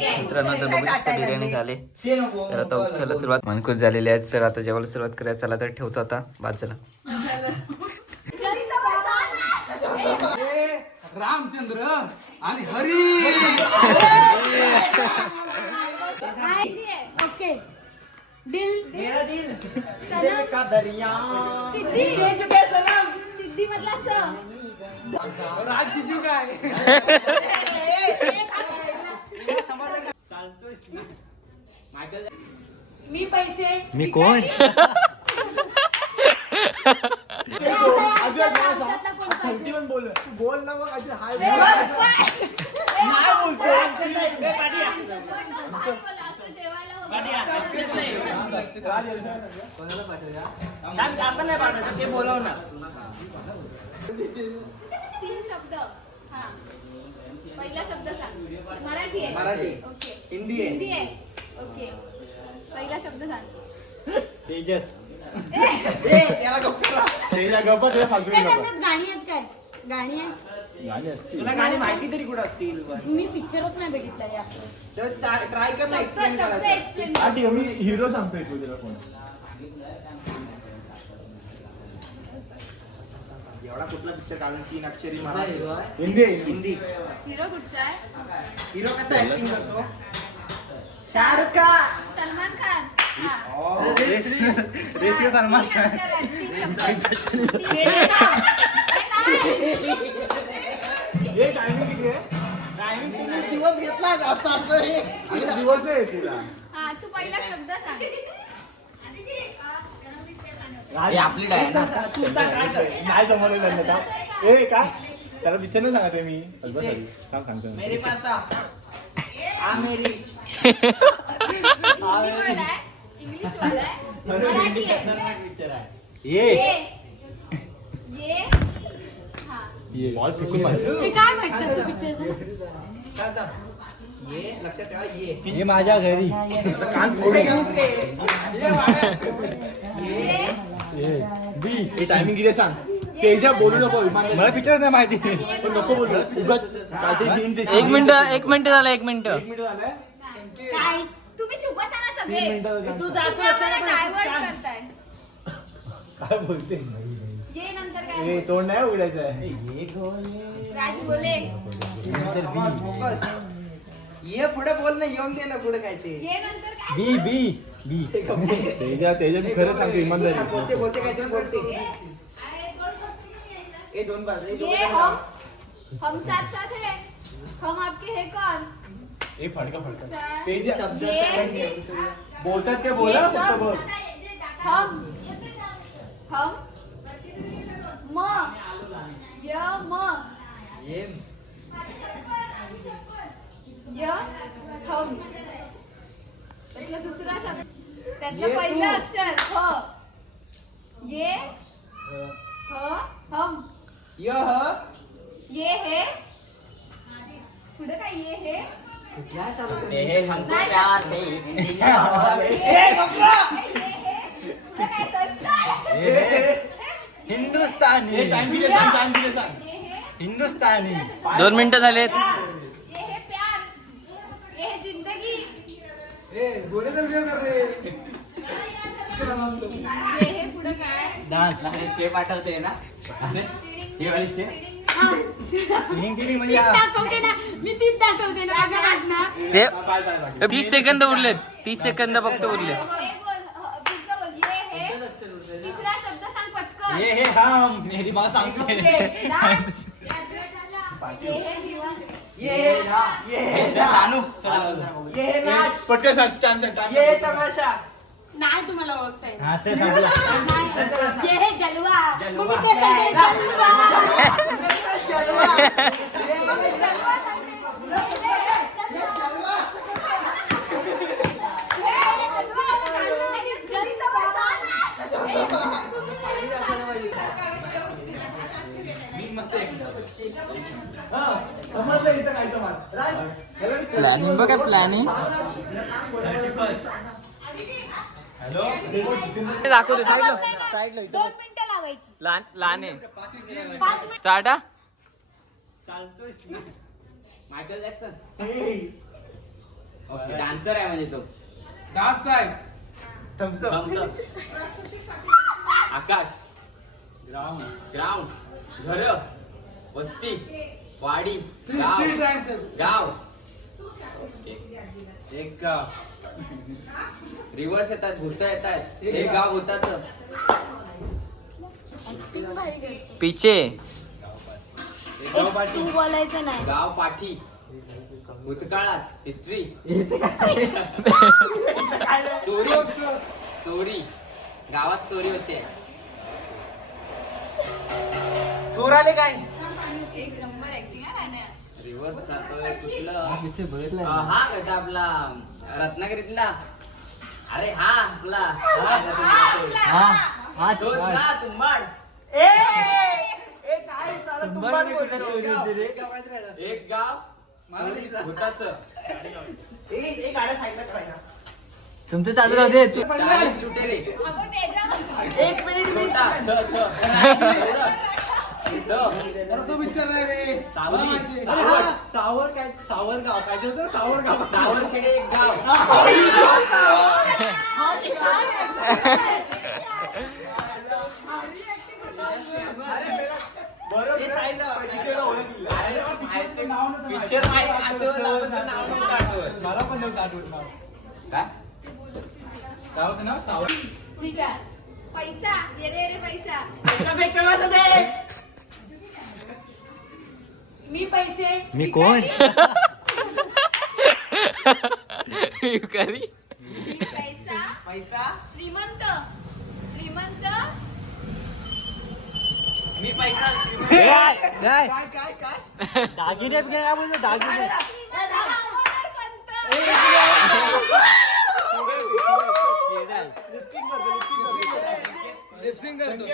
मित्रांनो तर बघू शकता बिर्याणी झाली. तर आता उपसायला सुरुवात. मनकूस झालेली आहे तर आता जेवायला सुरुवात करूया. चला तर ठेवतो आता. बाजूला रामचंद्र आणि हरी. ओके. दिल. सिद्धी मधला स राजू काय? मी पैसे. मी कोण? असं जेवायला होतं आपण नाही पाठवायचं ते बोलवणार तीन शब्द. हा. पहिला शब्द सांग. मराठी आहे. मराठी. ओके. हिंदी आहे. हिंदी आहे. ओके. पहिला शब्द सांग. ए, त्याला गप्प करा. काय त्याच्यात गाणी आहेत काय? गाणी आहेत? तुला गाणी माहिती तरी कुठं असतील? मी पिक्चरच नाही बघितला या. ट्राय कर ना शब्द explain शब्द करायचं. एक्सप्लेन हिरो सांगतोय तू तिला कोण? एवढा कुठला पिक्चर काढून तीन अक्षरी मराठी? हिंदी आहे, हिंदी. हिरो कुठचा आहे? हिरो कसा ऍक्टिंग करतो? शाहरुख खान. सलमान खान. हा. Oh. रेशियो सलमान खान. हे टायमिंग किती आहे? Timing तुम्ही दिवस घेतला जास्त असं हे. आता दिवस नाही आहे तुला. हा तू पहिला शब्द सांग. आपली तू ट्राय कर नाही जमवलं त्यांना का? ए काय त्याला पिक्चर नाही सांगते मी. अल्बा सॉरी काम सांगतो मी. मेरे पास आ आ मेरी. हिंदी वर्ड आहे इंग्लिश वर्ड आहे मराठी आहे पिक्चर आहे ये. ये. हा. ये. बॉल फेकून मार हे काय म्हटलं तू पिक्चर काय आता? ये लक्षात ठेवा ये. हे माझ्या घरी. Can be. हे टायमिंग किती सांग. तेजा बोलू नको मला पिक्चर नाही माहिती. पण नको बोलू. उगाच काहीतरी. एक मिनिट एक मिनिट झालं एक मिनिट. एक मिनिट झालंय काय? तुम्ही सगळे. करताय. बोलते? ये नंतर काय? तोंड नाही उघडायचं. आहे राज बोले. फोकस. ये पुढे बोल ना येऊन दे ना पुढे काय ते ये नंतर काय बी बी बी. तेजा तेजा मी खरं सांगतो बोलते इमानदारी बोलते काय ते बोलते? ए दोन बाजू ए ये हम हम साथ साथ है. हम आपके है कौन? ए फडका फडका. तेजा. ये बोलतात काय? ये बोला फक्त सब बोल. हम. हम? म. य म. ये. य हम. त्यातला दुसरा शब्द त्यातलं पहिलं. अक्षर ह. ये ह हम. य ह. ये हे. पुढे काय ये हे? हमको. प्यार से हे पुढे काय कर. हिंदुस्तानी. हे हिंदुस्तानी. दोन मिनिटं झालेत ये है प्यार ये है जिंदगी ये है पुढे काय डान्स स्टेप आठवते ना हे वाली मी हे तीस सेकंद उरलेत तीस सेकंद फक्त बोल ह- है तिसरा शब्द सांग पटकन हे हे थांब मेहदी मला सांगते. ये है दिवा ये चालू ये हे नाच पटकन सांग ये तमाशा. नाही तुम्हाला ओळखता येत. हा ते सांगला नाही. ये हे जलवा. मग ते जलवा इथं काय तर प्लॅनिंग बघ काय प्लॅनिंग हॅलो? दाखवते साईडला. साईडला दोन मिनिटं लावायची लहान लहान आहे. Start Michael Jackson. डान्सर आहे म्हणजे तो. डान्स आहे. Up. आकाश. ग्राउंड ग्राउंड घर. वस्ती. वाडी गाव. ओके. एक गाव. रिव्हर्स येतात भूत येतात. एक एक गाव. पिचे एक गाव पाठी. तू बोलायचं नाही. गाव पाठी. भूतकाळात. हिस्ट्री. चोरी. चोरी. गावात चोरी होते. चोर आले काय एक नंबर ऍक्टिंग आहे कुठलं? हा कसा आपला रत्नागिरीतला अरे हा आपला. हा, आपला. तोच ना तुंबाड एक गाव भूताचं. तुमचं चालू राहू दे तू चाळीस लुटेरे. अगं त्याच्यावर. छोटा. छ छ अरे तो पिक्चर नाही रे सावली. सावड सावर काय सावर गाव काय ते होतं सावर गाव सावरखेडे एक गाव पिक्चर मला पण नव्हतं आठवत नाव काय काय होतं ना सावर ठीक आहे. पैसा ये रे रे पैसा मी पैसे मी कोण? युकारी पैसा. पैसा? श्रीमंत. श्रीमंत. मी पैसा काय दागिने बिगिने काय बोलतो? दागिने. लिपसिंग करतो.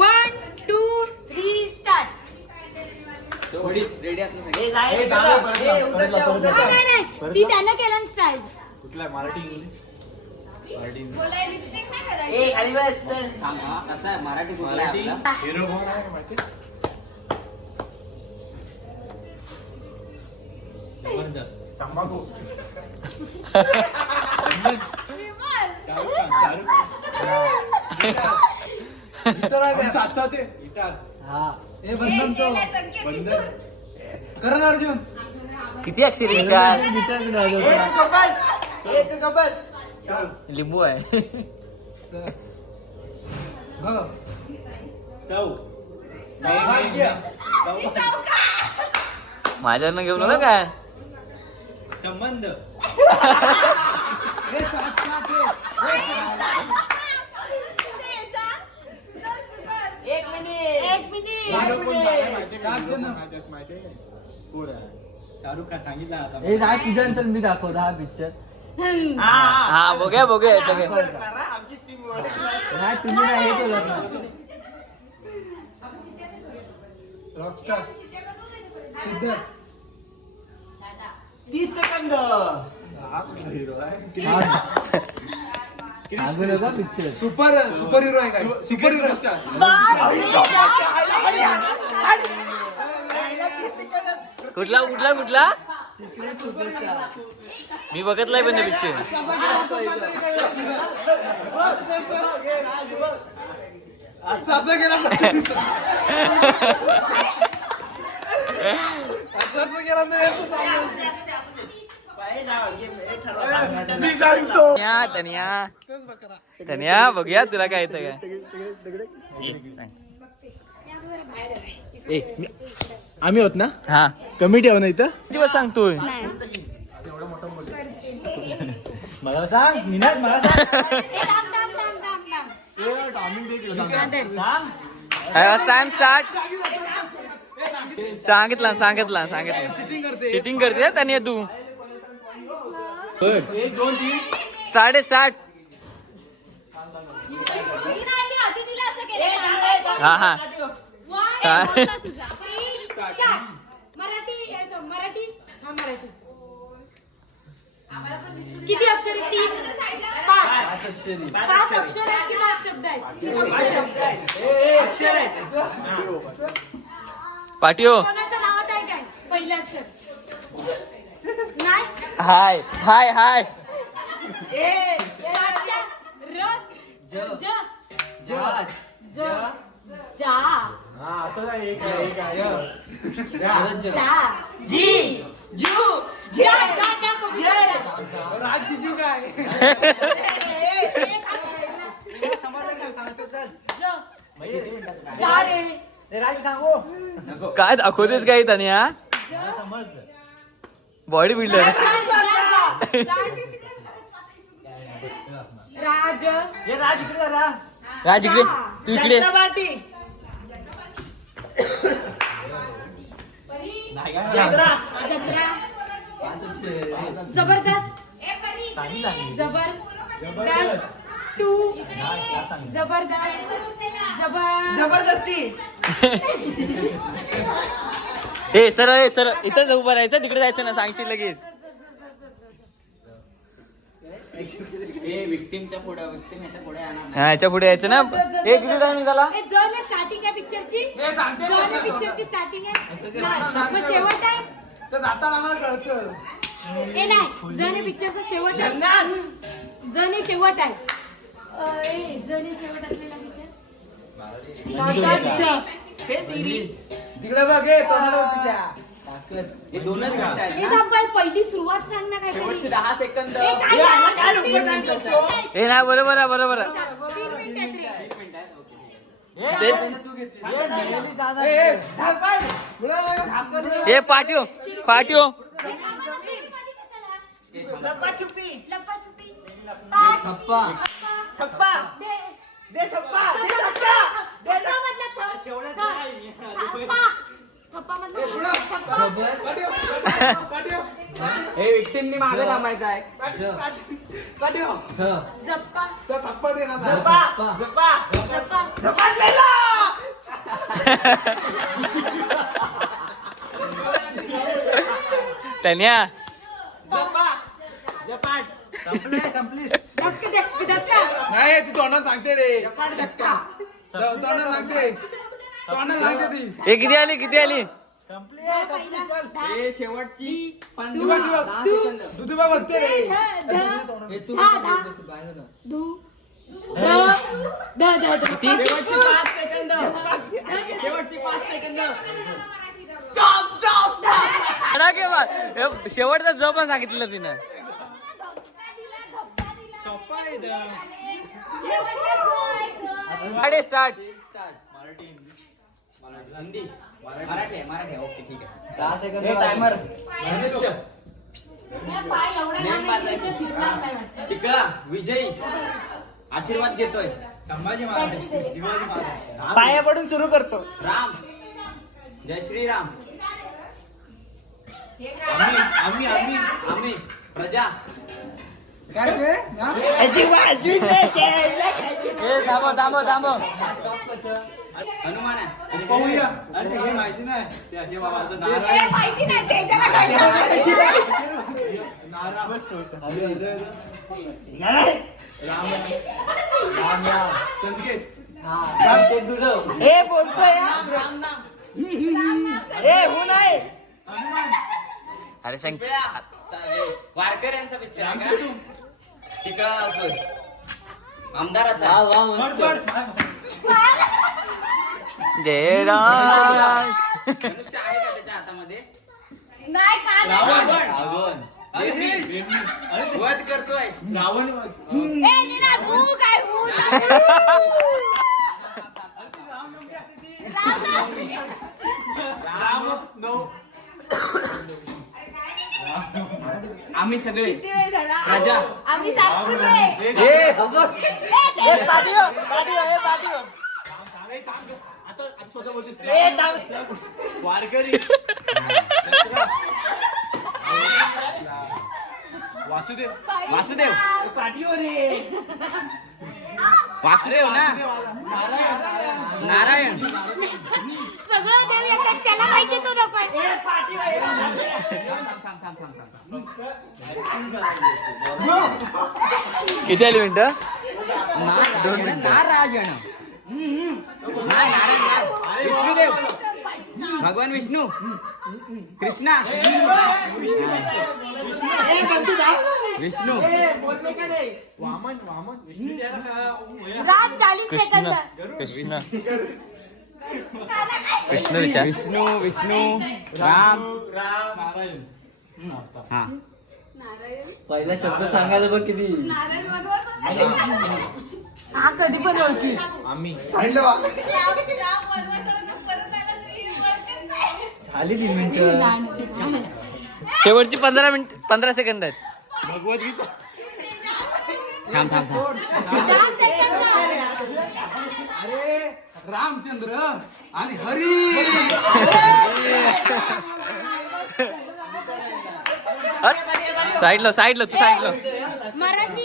वन टू थ्री स्टार्ट थोडीच रेडी आहात ना सगळे? नाही नाही ती त्यानं केलं स्टाईल कुठला? मराठी हा, मराठी आपला? हिरो कोण आहे माहिती? जबरदस्त. तंबाखू. शाहरुख खान शाहरुख साथ साथ है. गिटार हे बंधन तो बंधन करण अर्जुन किती अक्षर विचार लिंबू आहे हो चौ माझ्यानं घेऊन आलं काय संबंध हे सात सात हे. एक मिनिट कोण का? आहे? शाहरुख सांगितलं आता? हे तुझ्यानंतर मी दाखवतो हा पिक्चर हा बघूया बघूया येतं काय आमची स्ट्रीम नाही तुम्ही नाही हे केलं ना रॉकस्टार. सिद्धार्थ तीस सेकंद. सांगू नका पिक्चर सुपर सुपर हिरो आहे काय? सुपर हिरो स्टार कुठला कुठला कुठला? मी बघितलाय पण पिक्चर तन्या तन्या. बघूया तुला काय येतं काय. ए, आम्ही होत ना? हा. कमिटी आहो ना इथं? किती दिवस सांगतोय? मला सांग निनाद मला सांग. टाइम स्टार्ट सांगितलं सांगितलं सांगितलं. चिटिंग करते चिटिंग करते तन्या तू. स्टार्ट आहे स्टार्ट मी नाही मी आधी तिला असं केलं. हा हा. तुझा. मराठी मराठी. हा मराठी. किती अक्षर? तीन पाच. अक्षरी. पाच अक्षर. आहेत की पाच शब्द आहेत? अक्षर. आहे पाटिओ कोणाचं नाव काय काय? पहिलं अक्षर. नाही हाय हाय. हाय र ज. ज. जहाज ज. जा. हा असं नाही एक आहे, एक आहे. परत ज जा जी जू जा जा जा कविता राजजीजू काय काय सांगतो चल. ज. मग किती मिनिटात काय? जा रे. ए, राजू सांगू? काय दाखवतेस काय त्याने हा मला समजलं. बॉडी बिल्डर राज. राज इकडे जरा. राज इकडे. तू इकडे. जत्रा जबरदस्त. जबरदस्त. टू? जबरदस्त. जबर जबरदस्ती. ए सर ए सर इथंच उभं राहायचं तिकडे जायचं ना सांगशील लगेच ए विक्टिमच्या पुढे विक्टिम ह्याच्या पुढे आणा हा याच्यापुढे यायचं ना? ए किती टाइम झाला जण स्टार्टिंग आहे पिक्चरची. जण पिक्चरची स्टार्टिंग आहे. नाही, मग शेवट आहे. तर जाताना आम्हाला कळतं. ए नाही जण पिक्चरचा शेवट आहे. जण हे शेवट आहे. अ, ए जण हे शेवट असलेला पिक्चर तिकडे बघ ए तोंडाला बघ तिच्या. हे दोनच आहेत ना? थांब बाई, पहिली सुरुवात सांग ना शेवटचे काहीतरी दहा सेकंद ए, काय झालं? तीन मिनिटं आहेत. ए नाही बरोबर आहे बरोबर आहे. तीन मिनिटं आहेत रे. एक मिनिट आहे ओके ते- ए, नेहमी जाणार. ए, ए, झाल पाय. मुलं, झाकण दे. ए पाठीव पाठीव. लपाछुपी लपाछुपी पाच, थप्पा. थप्पा. दे. दे थप्पा. दे थप्पा थप्पा. थप्पा. थप्पा. थप्पा. मधला थप्पा. हे विक्टिमनी मागे थांबायचं आहे. जप्पा. थप्पा दे ना जप्पा. तन्या. संपली नाही ती तोंडात सांगते रे. तोंडात सांगते. ए किती आली किती आली. हे शेवटची पंधरा. दहा सेकंद दुधीबा बघते रे तू बाहेर जा. पाच सेकंद पाच सेकंद अडा के बा हे शेवटचा जो पण सांगितलं तिनं अडे स्टार्ट हिंदी. मराठी आहे मराठी आहे. ओके ठीक आहे. सहा सेकंद हे टायमर वाटतं. टिकळा विजयी. आशीर्वाद घेतोय. संभाजी महाराज शिवाजी महाराज. पाया पडून सुरू करतो. राम. जय श्रीराम. आम्ही आम्ही आम्ही आम्ही. प्रजा. काय ते? हा? ए थांबव थांबव. थांबव हनुमान आहे. पाहूया. अरे हे माहिती नाही. ते असे बाबा ए, माहिती नाही. त्याच्याला कळलं. अरे, अरे, अरे. राम राम राम. संकेत. हा. संकेत दुर्लभ हे बोलतोय राम नाम ए हो नाही. अरे सांग टिकळ्या वारकऱ्यांचा पिक्चर लावतोय. आमदाराचा. वा वा मस्त जय राम मनुष्य आहे का त्याच्या हातामध्ये नाही का नाही? रावण रावण अरे हे, वेण्णी. वध करतोय रावण ए, निनाद, हू काय हू? राम नाम. राम नऊ आम्ही सगळे किती वेळ झाला? राजा. आम्ही सांगतोय ए अगं ए, ते- वारकरी. वासुदेव. वासुदेव. पाठीवर रे. वासुदेव ना? नारायण. सगळं देव येतात त्याला माहिती तू नको किती आली मिनिटं? दोन मिनिट. नारायण. विष्णुदेव. भगवान विष्णू. कृष्णा. विष्णू. विष्णू ए, बोलले का नाही वामन वामन राम चालीस कृष्ण. सेकंद. कृष्ण. विष्णू विचार. विष्णू विष्णू. राम. नारायण हा. नारायण पहिला शब्द सांगायला बघ किती. हा कधी पण ओळखी. आम्ही. झाली तीन मिनिटं. शेवटची पंधरा मिनिट पंधरा सेकंद आहेत. थांब थांब थांब. अरे रामचंद्र आणि हरी. साईडला साईडला तू साईडला. मराठी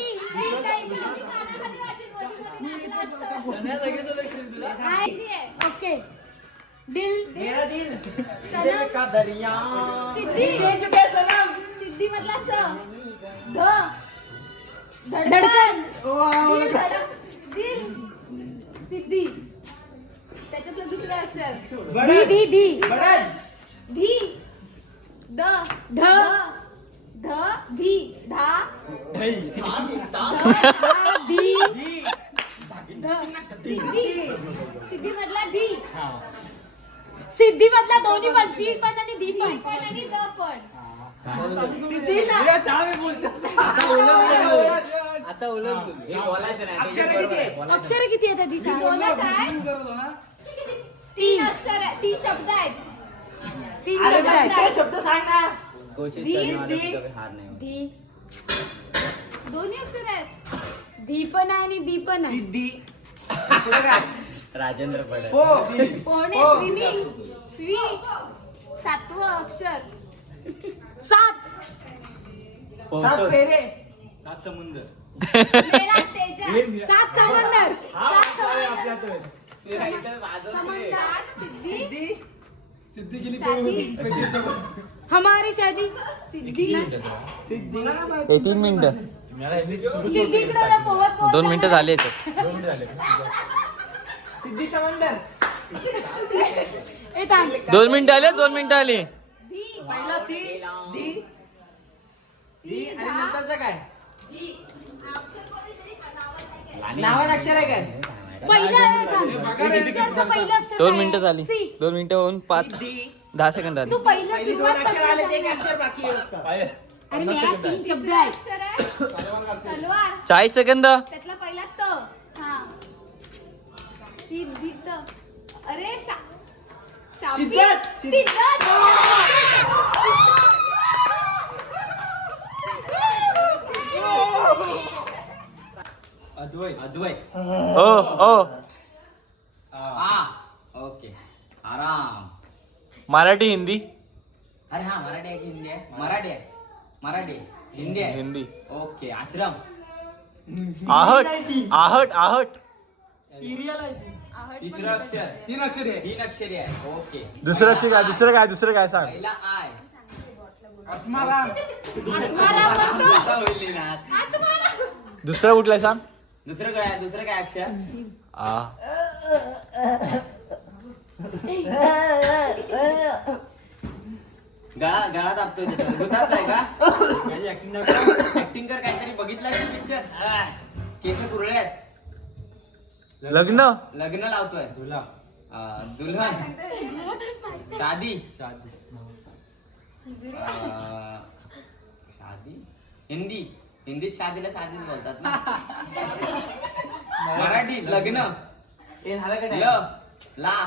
ओके दिल मेरा दिल सनम. का दरिया सिद्धी दे चुके सनम सिद्धी मधला स ध धडकन. दिल धडक दिल सिद्धी त्याच्यातलं दुसरं अक्षर दी दी दी बडन धी द ध ध धी धा ध. सिद्धी. सिद्धी मधला धी. सिद्धी मधला दोन्ही पण. सी पण आणि दी धी पण. पण आणि द पण. आता अक्षर किती आहे अक्षर किती आहेत? दोनच आहे तीन अक्षर आहे तीन शब्द आहेत. तीन शब्द आहेत. शब्द सांग ना. कोशिश हार नहीं दोन्ही अक्षर आहेत. धी पण आहे आणि दी पण आहे. सिद्धी. पुढे काय राजेंद्र पडे. हो पोहणे हो. स्विमिंग. स्वी. सातवं अक्षर. सात. सात पेरे. सात समुंदर. मेरा तेजा. सात समंदर. सात समंदर. समंदर सिद्धी. सिद्धी. सिद्धी गेली साधी. हमारी शादी. सिद्धी. सिद्धी. तीन मिनिटं सिद्धीकडे पोहत पोहत दोन मिनिटं झाली याच्यात. दोन मिनिटं झाले. सिद्धी समंदर. ए थांब. दोन मिनिटं आले दोन मिनिटं आली. धी. पहिला सी दी दी आणि नंतरचं काय? नावात अक्षर आहे काय? पहिलं आहे थांब. पिक्चरचं पहिलं अक्षर दोन काय मिनिटं? झाली. सी. दोन मिनिटं होऊन पाच दहा सेकंद आली. तू पहिलं पहिली दोन सुरुवात अक्षर आले ते एक अक्षर बाकी आहे उसका. पाय आणि मी आज तीन शब्द तिसरं आहेत. अक्षर आहे. तलवार चाळीस सेकंद. त्यातला पहिला त. हा. सिद्धी त अरे शा शाबी सिद्धार्थ. सिद्धार्थ अद्वैत. अद्वैत. ओ ओ आ. ओके. आराम. मराठी हिंदी. अरे हा मराठी आहे की हिंदी आहे. मराठी आहे. मराठी आहे. हिंदी आहे. हिंदी. ओके आश्रम. आहट आहट आहट. आहट तिसरं अक्षर. तीन अक्षर आहे. तीन अक्षरी आहे. ओके. दुसरं अक्षर काय? दुसरं काय? दुसरं काय सांग? पहिला आय. आत्माराम. असा होईल ना. दुसरं कुठलं आहे सांग? दुसरं काय? दुसरं काय अक्षर? आ. गळा गळा दाबतोय भूताच आहे का? ऍक्टिंग कर काहीतरी. बघितलं पिक्चर केस कुरळे आहेत. लग्न लग्न? लावतोय. तुला अं, दुल्हन. शादी. शादी. अं, शादी? हिंदी. हिंदीत शादीला शादीच बोलतात ना. मराठी. लग्न. हे झालं का ल. ला.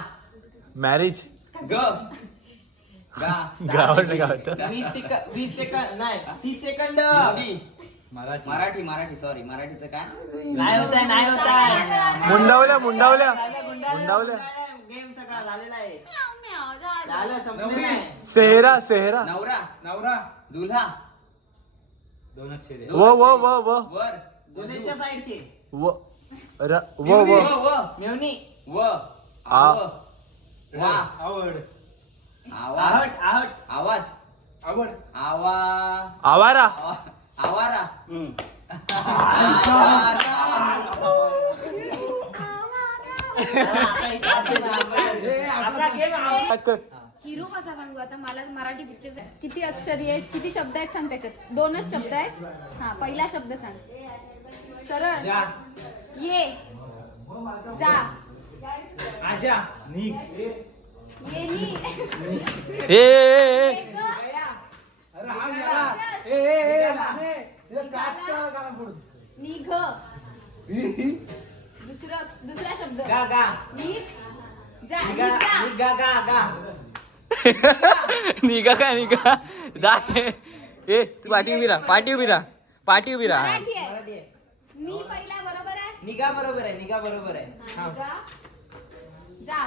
मॅरेज ग. वीस सेकंद वीस सेकंद नाही तीस सेकंद. मराठी. मराठी मराठी सॉरी मराठीचं काय नाही होत आहे नाही होत आहे. मुंडावल्या मुंडावल्या. मुंडावल्या गेम सगळा झालेला आहे. झालं. संपलं सेहरा सेहरा. नवरा नवरा. दुल्हा. दोन अक्षर. व व व व. वर. दोन्हीच्या साईडचे व र व व. व व. मेवणी व. आ. आवड. आवाज. आवाज. आवड. आवा. आवारा. आवा- आवारा. आपला गेम स्टार्ट कर हिरो कसा सांगू आता मला मराठी पिक्चर किती अक्षरी आहेत किती शब्द आहेत सांग त्याच्यात. दोनच शब्द आहेत. हा पहिला शब्द सांग. सरळ. जा. ये. जा. आजा. निघ. ए, हा काच का? निघ. दुसरं दुसरा शब्द. गा गा. निघ. जा निघा निघ. निघ गा गा. निघा निघा? ए तू पाठी उभी राहा पाठी उभी राहा पाठी उभी राहा. मराठी आहे. मी पहिला बरोबर आहे? निघा बरोबर आहे निघा बरोबर आहे. हा, हा. निघा. जा.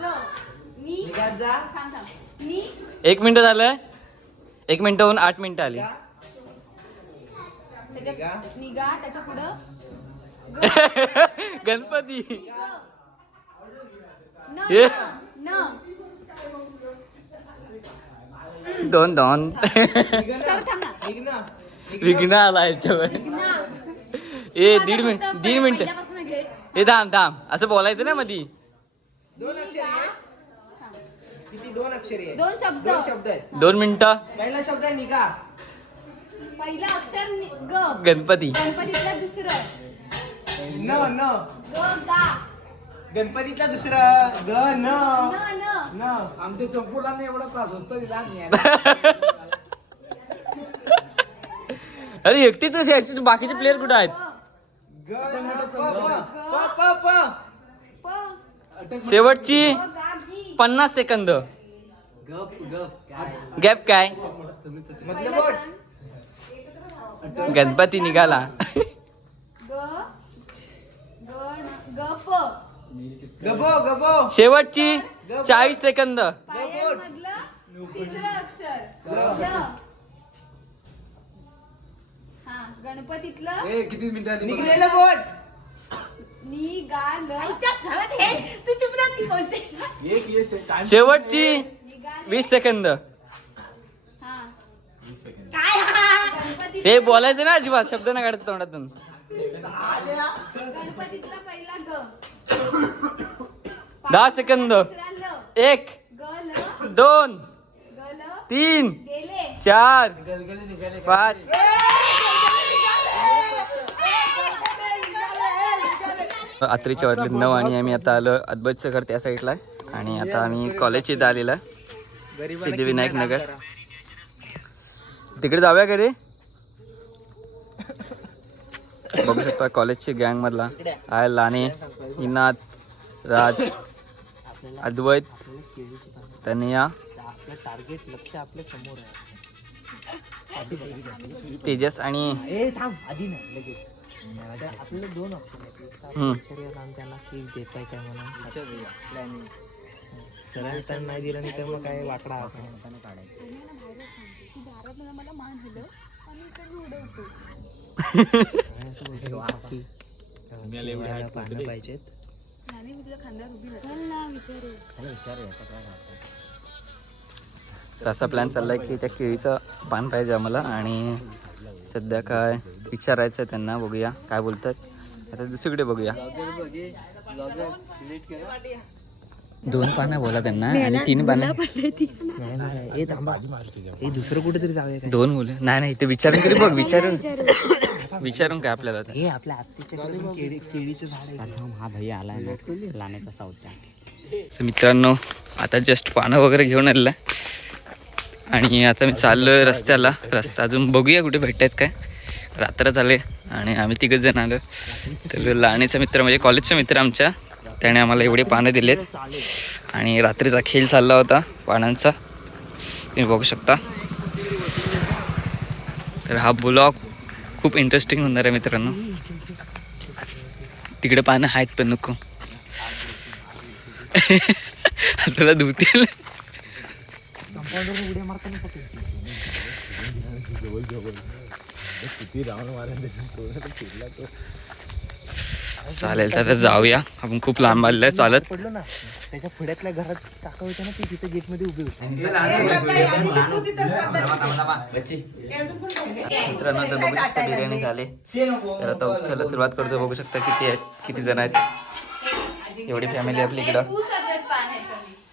जा एक मिनिट झालं एक मिनिट होऊन आठ मिनिटं आली निघा. निघा. त्याच्यात निघा त्याच्या पुढं ग. गणपती. न. न दोन दोन निघ ना. सर थांब ना निघ ना. निघ ना. विघ्न आला याच्यावर निघ ए दीड मिनिट दीड मिनिट ए थांब थांब असं बोलायचं ना मधी दोन अक्षरी. आहे. किती? दोन अक्षरी आहे. दोन शब्द. दोन शब्द आहेत. दोन मिनिटं. पहिला शब्द आहे निघा. पहिलं अक्षर नि- ग. गणपती. गणपतीतलं दुसरं. न न. ग गा. गणपतीतला दुसरं. ग न. न न. न. आमच्या चंपूलाने एवढा त्रास होता न्यायला. अरे एकटीच ऍक्च्युली बाकीचे प्लेअर कुठे आहेत? ग. न प प प प प प. शेवटची पन्नास सेकंद गप गप गॅप काय. गणपती निघाला ग ग न- ग प गबो गबो शेवटची चाळीस सेकंद हा गणपतीतलं ए किती मिनिटं आली बघ. निघलेलं बोट हे तू चुप ना ती बोलते. एक येस आहे. टाइम शेवटची वीस सेकंद. हा. काय हा? हे बोलायचं ना अजिबात शब्द ना काढत तोंडातून. गणपतीतला पहिला ग. दहा सेकंद. दुसरा ल एक ग ल दोन ग ल तीन गेले. चार गलगली निघाले पाच. रात्रीच्या वाटले नऊ आणि आम्ही आता आलो अद्वैतचं घर त्या साईडला आहे आणि आता आम्ही कॉलेज इथं आलेला. सिद्धिविनायक नगर. तिकडे जाऊया का रे? बघू शकता कॉलेजची गँग मधला. आहे लाने इनाथ राज अद्वैत तनिया. तेजस आणि आपले दोन त्यांना देताय काय म्हणून. सरळ तर नाही दिलं तर मग काय वाकडा पाहिजेत. तसा प्लॅन चाललाय की त्या केळीचं पान पाहिजे आम्हाला आणि सध्या काय विचारायचं आहे त्यांना बघूया. काय बोलतात? आता दुसरीकडे बघूया. दोन पानं बोला त्यांना आणि तीन पानं. दुसरं कुठेतरी जाऊया काय? दोन मुलं. नाही नाही ते विचारून तरी बघ विचारून. विचारून. काय आपल्याला आता? हे आपल्या केळीचं झाड हा भैया आलाय ना लाण्याचा सावत्या तर मित्रांनो आता जस्ट पानं वगैरे घेऊन आलेलं. आहे आणि आता मी चाललोय रस्त्याला. रस्ता अजून बघूया कुठे भेटतायत काय. रात्र झाले आणि आम्ही तिघच जण आलो. तर लाणेचा मित्र म्हणजे कॉलेजचा मित्र आमच्या. त्याने आम्हाला एवढे पानं दिलेत. आणि रात्रीचा खेळ चालला होता पानांचा. तुम्ही बघू शकता. तर हा ब्लॉग खूप इंटरेस्टिंग होणार आहे मित्रांनो. तिकडे पानं आहेत पण नको. आपल्याला धुतील. चालेल तर जाऊया आपण खूप लांब आलेलं आहे चालत पडलो ना त्याच्या पुढ्यातल्या घरात काका ना ती तिथे गेटमध्ये उभी होती मित्रांनो तर बघू शकता बिर्याणी झाली तर आता उपसायला सुरुवात करतो बघू शकता किती आहेत किती जण आहेत एवढी फॅमिली आपली इकडं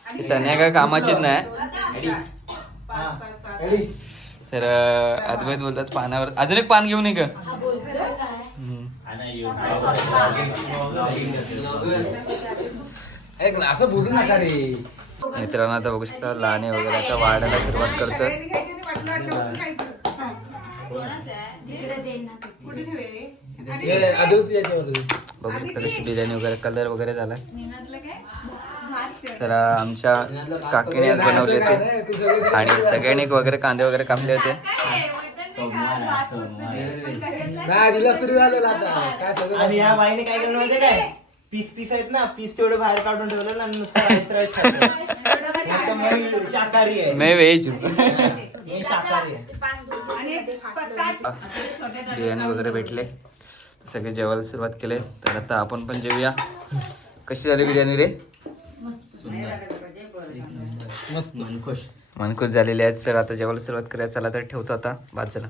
तू सगळ्यात पाण्याच्या तन्या काय कामाचीच नाही. तर अद्वैत बोलतात पानावर. अजून एक पान घेऊन ये का? हम्म. एक ना असं बोलू नका रे. मित्रांनो आता बघू शकता लहाने वगैरे आता वाढायला सुरुवात करतोय. हे याच्यावर बघू शकता डिझाईन वगैरे कलर वगैरे झाला निनादला काय भात ठेव. तर आमच्या काकीने आज बनवले होते. आणि सगळ्यांनी वगैरे कांदे वगैरे कापले होते. आणि या बाईने काय केलं काय? पीस पीस आहेत ना पीस तेवढे बाहेर काढून ठेवलं आणि नुसतं शाकाहारी आहे. मे वेज मी शाकाहारी आहे. बिर्याणी वगैरे भेटले. सगळे जेवायला सुरुवात केले. तर आता आपण पण जेवूया कशी झाली बिर्याणी रे? मन खुश मनखुश. झालेली आहेत तर आता जेवायला सुरुवात करूया. चला तर ठेवतो आता. बाद झाला.